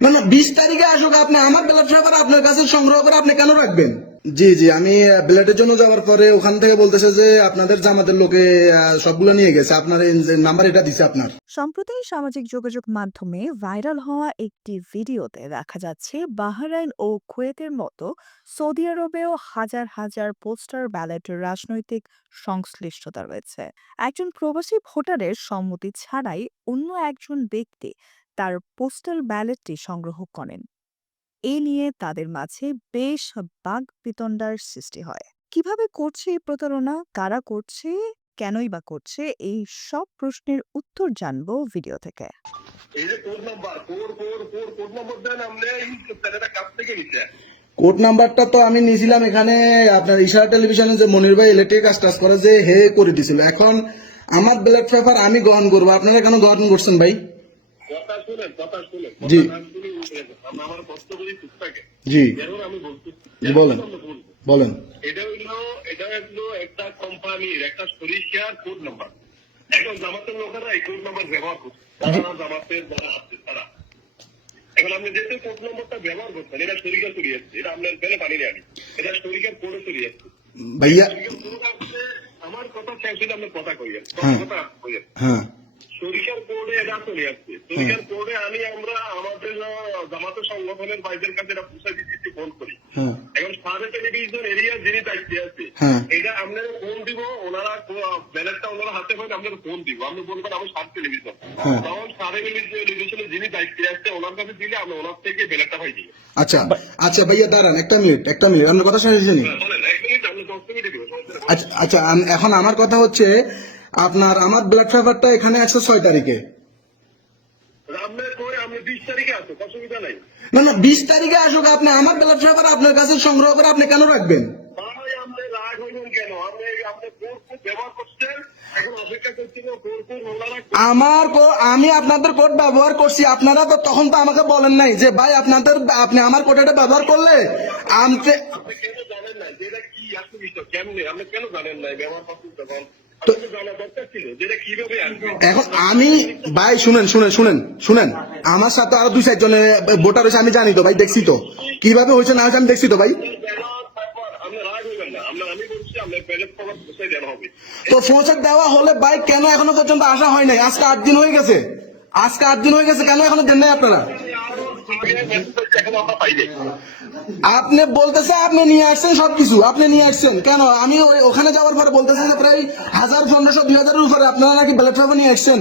না না 20 তারিখে আসুক, আপনি আমার ব্যালট পেপার আপনার কাছে সংগ্রহ করে আপনি কেন রাখবেন? জি জি, আমি ব্যালটের জন্য যাওয়ার পরে ওখান থেকে বলতেছে যে আপনাদের জামাতের লোকে সবগুলো নিয়ে গেছে, আপনার নাম্বার এটা দিছে আপনার। সম্প্রতি সামাজিক যোগাযোগ মাধ্যমে ভাইরাল হওয়া একটি ভিডিওতে দেখা যাচ্ছে বাহরাইন ও কুয়েতের মতো সৌদি আরবেও হাজার হাজার পোস্টাল ব্যালটের রাজনৈতিক সংশ্লিষ্টতা রয়েছে। একজন প্রবাসী ভোটারের সম্মতি ছাড়াই অন্য একজন ব্যক্তি তার পোস্টাল ব্যালটটি সংগ্রহ করেন। এ নিয়ে তাদের মাঝে বেশ বাকবিতণ্ডার সৃষ্টি হয়। কিভাবে করছে এই প্রতারণা, কারা করছে, কেনই বা করছে, এই সব প্রশ্নের উত্তর জানবো ভিডিও থেকে। এই যে কোড নাম্বার কোড নম্বর দেন আপনি ছেলেটা কাছ থেকে নিচ্ছে। কোড নাম্বারটা তো আমি নিয়েছিলাম এখানে আপনার ইশারা টেলিভিশনে, যে মনির ভাই ইলেকট্রিক কাজ টাজ করে যে হে করে দিছিল। এখন আমার ব্যালট পেপার আমি গ্রহণ করবো, আপনারা কেন গ্রহণ করছেন ভাই? কথা শুনেন জি আমার কষ্ট করি টুকটাকে জি যেমন আমি বলছি জি, বলেন বলেন। এটা হলো একটা কোম্পানির একটা সরিষার কোড নাম্বার। এখন জামাতের লোকেরা এই কোড নাম্বার ব্যবহার করছে, যারা জামাতের যারা আছে তারা। এখন আপনি যেহেতু কোড নম্বরটা ব্যবহার করছেন, এটা সরিষা চলে যাচ্ছে, এটা আপনার বেলে পানি নেই, আমি এটা সরিষার কোডে চলে যাচ্ছে। ভাইয়া আমার কথা শেষ হলে আপনার কথা কইয়া হ্যাঁ কথা কইয়া হ্যাঁ সরিষার কোডে এটা চলে যাচ্ছে। সরিষার কোডে আমরা আমাদের জামাতের সংগঠনের ভাইদের কাছে এটা পৌঁছে দিচ্ছি, ফোন করি। হ্যাঁ এখন সাড়ে টেলিভিশন এরিয়া যিনি দায়িত্বে আছে, হ্যাঁ এটা আপনারা ফোন দিব, ওনারা ব্যালেটটা ওনারা হাতে পাবেন, আপনারা ফোন দিব, আপনি বলবেন আমি সাড়ে টেলিভিশন, হ্যাঁ। তখন সাড়ে টেলিভিশনে যিনি দায়িত্বে আছে ওনার কাছে দিলে আমরা ওনার থেকে ব্যালেটটা পাই দিই। আচ্ছা আচ্ছা ভাইয়া দাঁড়ান, একটা মিনিট আপনার কথা শুনেছেন। বলেন 1 মিনিট, আপনি 10 মিনিটে দিব। আচ্ছা আচ্ছা, এখন আমার কথা হচ্ছে আমার ব্লাড পেপারটা এখানে আছে 6 তারিখে। আপনার করে আপনি 20 তারিখে আসো, অসুবিধা নাই। না না 20 তারিখে আসুক, আপনি আমার ব্যালট পেপার আপনার কাছে সংগ্রহ করে আপনি কেন রাখবেন? ভাই আপনি রাগ হইবেন কেন? আপনি কোড ব্যবহার করছেন, এখন অপেক্ষা করছিল কোড ওনারা আমি আপনাদের কোড ব্যবহার করছি, আপনারা তো তখন তো আমাকে বলেন নাই যে ভাই আপনি আমার কোডটা ব্যবহার করলে আমতে। আপনি কেন জানেন না যে এটা কি আসলে বিষয় কেমনে? আপনি কেন জানেন না ব্যবহার করছেন তখন? তো আপনাকে জানা দরকার ছিল যে এটা কিভাবে আসবে। এখন আমি ভাই শুনেন শুনেন শুনেন শুনেন, আমার সাথে আরো 2-4 জনের ভোটার হয়েছে, আমি জানি তো ভাই, দেখছি তো কিভাবে হয়েছে না হয়েছে, আমি দেখছি তো ভাই। আপনি রাগ হইবেন না, আমি বলছি আপনার ব্যালেন্স কভার বসে দেওয়া হবে। তো পৌঁছে দেওয়া হলে ভাই কেন এখনো পর্যন্ত আসা হয় নাই? আজকে 8 দিন হয়ে গেছে, কেন এখনো দেন নাই আপনারা? এখন আমরা পাইলে আপনি বলতেছে আপনি নিয়ে আসছেন সবকিছু, আপনি নিয়ে আসছেন কেন? আমি ওখানে যাওয়ার পরে বলতেছে যে প্রায় 1000, 1500, 2000-এর উপরে আপনারা নাকি ব্যালট পেপার নিয়ে আসছেন।